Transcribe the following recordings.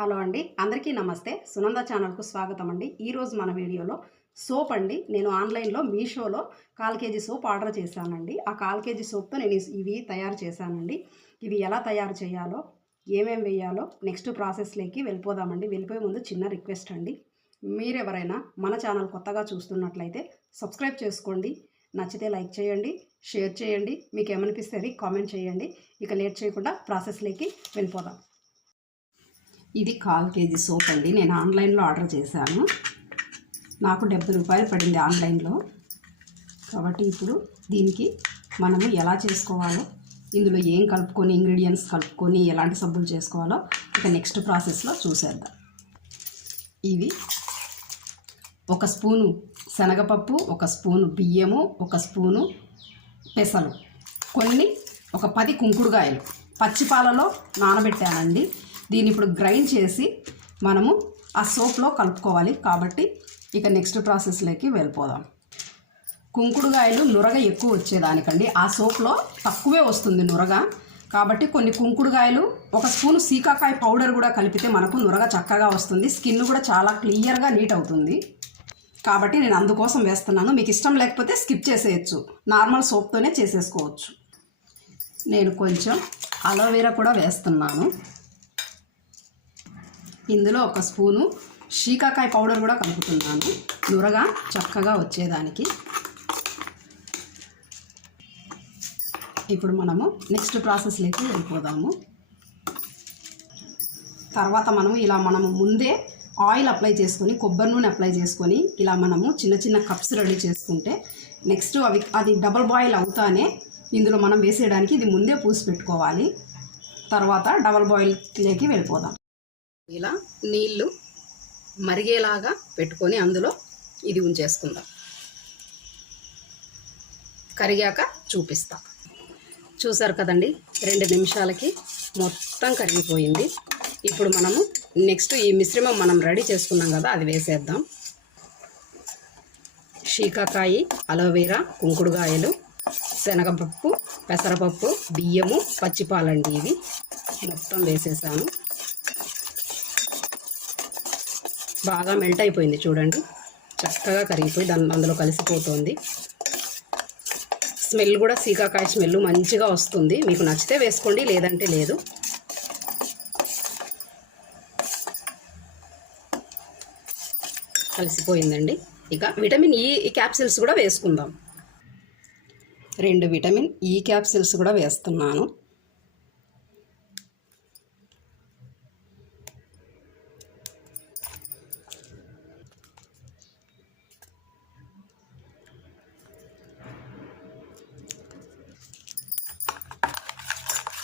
Hello అండి, అందరికీ నమస్తే. సునంద ఛానల్కు స్వాగతం అండి. ఈరోజు మన వీడియోలో సోప్ అండి. నేను ఆన్లైన్లో మీషోలో 1/4 కేజీ సోప్ ఆర్డర్ చేశానండి. ఆ 1/4 కేజీ సోప్తో నేను ఇవి తయారు చేశానండి. ఇవి ఎలా తయారు చేయాలో, ఏమేమి వేయాలో నెక్స్ట్ ప్రాసెస్లోకి వెళ్ళిపోదామండి. వెళ్ళిపోయే ముందు చిన్న రిక్వెస్ట్ అండి, మీరెవరైనా మన ఛానల్ కొత్తగా చూస్తున్నట్లయితే సబ్స్క్రైబ్ చేసుకోండి. నచ్చితే లైక్ చేయండి, షేర్ చేయండి, మీకు ఏమనిపిస్తే అది కామెంట్ చేయండి. ఇక లేట్ చేయకుండా ప్రాసెస్లోకి వెళ్ళిపోదాం. ఇది 1/4 కేజీ సోప్ అండి. నేను ఆన్లైన్లో ఆర్డర్ చేశాను. నాకు 70 రూపాయలు పడింది ఆన్లైన్లో. కాబట్టి ఇప్పుడు దీనికి మనము ఎలా చేసుకోవాలో, ఇందులో ఏం కలుపుకొని, ఇంగ్రీడియంట్స్ కలుపుకొని ఎలాంటి సబ్బులు చేసుకోవాలో ఇక నెక్స్ట్ ప్రాసెస్లో చూసేద్దాం. ఇవి 1 స్పూను శనగపప్పు, 1 స్పూను బియ్యము, 1 స్పూను పెసలు, ఒక 10 కుంకుడుకాయలు పచ్చిపాలలో నానబెట్టానండి. దీన్ని ఇప్పుడు గ్రైండ్ చేసి మనము ఆ సోప్లో కలుపుకోవాలి. కాబట్టి ఇక నెక్స్ట్ ప్రాసెస్లోకి వెళ్ళిపోదాం. కుంకుడుకాయలు నురగ ఎక్కువ వచ్చేదానికండి, ఆ సోప్లో తక్కువే వస్తుంది నురగ. కాబట్టి కొన్ని కుంకుడుకాయలు, 1 స్పూను సీకాకాయ పౌడర్ కూడా కలిపితే మనకు నురగ చక్కగా వస్తుంది. స్కిన్ కూడా చాలా క్లియర్గా నీట్ అవుతుంది. కాబట్టి నేను అందుకోసం వేస్తున్నాను. మీకు ఇష్టం లేకపోతే స్కిప్ చేసేయచ్చు, నార్మల్ సోప్తోనే చేసేసుకోవచ్చు. నేను కొంచెం అలోవెరా కూడా వేస్తున్నాను. ఇందులో 1 స్పూను షీకాకాయ పౌడర్ కూడా కలుపుతున్నాను, నురగా చక్కగా వచ్చేదానికి. ఇప్పుడు మనము నెక్స్ట్ ప్రాసెస్లోకి వెళ్ళిపోదాము. తర్వాత మనము ముందే ఆయిల్ అప్లై చేసుకొని, కొబ్బరి నూనె అప్లై చేసుకొని ఇలా మనము చిన్న చిన్న కప్స్ రెడీ చేసుకుంటే నెక్స్ట్ అది డబల్ బాయిల్ అవుతానే ఇందులో మనం వేసేయడానికి ఇది ముందే పూసి పెట్టుకోవాలి. తర్వాత డబల్ బాయిల్లోకి వెళ్ళిపోదాం. ఇలా నీళ్ళు మరిగేలాగా పెట్టుకొని అందులో ఇది ఉంచేసుకుందాం. కరిగాక చూపిస్తా. చూసారు కదండి, 2 నిమిషాలకి మొత్తం కరిగిపోయింది. ఇప్పుడు మనము నెక్స్ట్ ఈ మిశ్రమం మనం రెడీ చేసుకున్నాం కదా, అది వేసేద్దాం. షీకాకాయ, అలోవెరా, కుంకుడుకాయలు, శనగపప్పు, పెసరపప్పు, బియ్యము, పచ్చిపాలండి. ఇవి మొత్తం వేసేసాను. బాగా మెల్ట్ అయిపోయింది చూడండి, చక్కగా కరిగిపోయి అందులో కలిసిపోతుంది. స్మెల్ కూడా సీకాకాయ స్మెల్ మంచిగా వస్తుంది. మీకు నచ్చితే వేసుకోండి, లేదంటే లేదు. కలిసిపోయిందండి. ఇక విటమిన్ ఈ క్యాప్సిల్స్ కూడా వేసుకుందాం. 2 విటమిన్ ఈ క్యాప్సిల్స్ కూడా వేస్తున్నాను.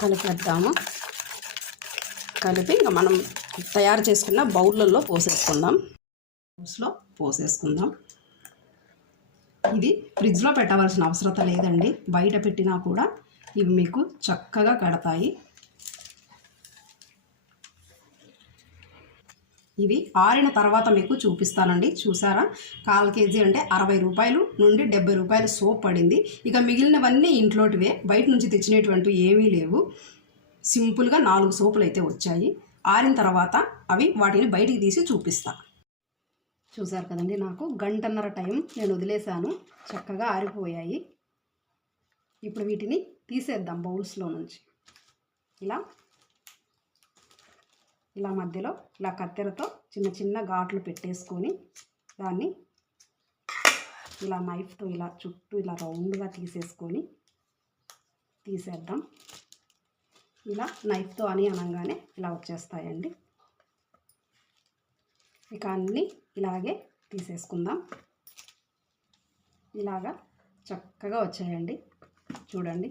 కలిపేద్దాము. కలిపి ఇంకా మనం తయారు చేసుకున్న బౌళ్ళల్లో పోసేసుకుందాం. ఇది ఫ్రిడ్జ్లో పెట్టవలసిన అవసరం లేదండి, బయట పెట్టినా కూడా ఇవి మీకు చక్కగా కడతాయి. ఇవి ఆరిన తర్వాత మీకు చూపిస్తానండి. చూసారా, 1/4 కేజీ అంటే 60 రూపాయలు నుండి 70 రూపాయలు సోప్ పడింది. ఇక మిగిలినవన్నీ ఇంట్లోటివే, బయట నుంచి తెచ్చినటువంటి ఏమీ లేవు. సింపుల్గా 4 సోపులు అయితే వచ్చాయి. ఆరిన తర్వాత వాటిని బయటికి తీసి చూపిస్తా. చూసారు కదండి, నాకు 1.5 గంట టైం నేను వదిలేశాను, చక్కగా ఆరిపోయాయి. ఇప్పుడు వీటిని తీసేద్దాం బౌల్స్లో నుంచి. ఇలా మధ్యలో ఇలా కత్తెరతో చిన్న చిన్న ఘాట్లు పెట్టేసుకొని దాన్ని ఇలా నైఫ్తో ఇలా చుట్టూ ఇలా రౌండ్గా తీసేద్దాం. ఇలా నైఫ్తో అనగానే ఇలా వచ్చేస్తాయండి. ఇక అన్నీ ఇలాగే తీసేసుకుందాం. ఇలాగా చక్కగా వచ్చాయండి. చూడండి,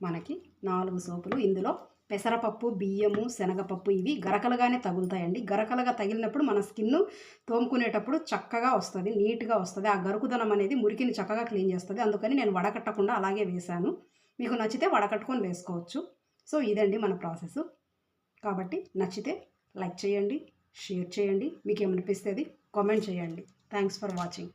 మనకి 4 సోపులు. ఇందులో పెసరపప్పు, బియ్యము, శనగపప్పు ఇవి గరకలుగానే తగులుతాయండి. గరకలుగా తగిలినప్పుడు మన స్కిన్ తోముకునేటప్పుడు చక్కగా వస్తుంది, నీట్గా వస్తుంది. ఆ గరుకుదనం అనేది మురికిని చక్కగా క్లీన్ చేస్తుంది. అందుకని నేను వడకట్టకుండా అలాగే వేశాను. మీకు నచ్చితే వడకట్టుకొని వేసుకోవచ్చు. సో ఇదండి మన ప్రాసెస్. కాబట్టి నచ్చితే లైక్ చేయండి, షేర్ చేయండి, మీకు ఏమనిపిస్తే కామెంట్ చేయండి. Thanks for watching.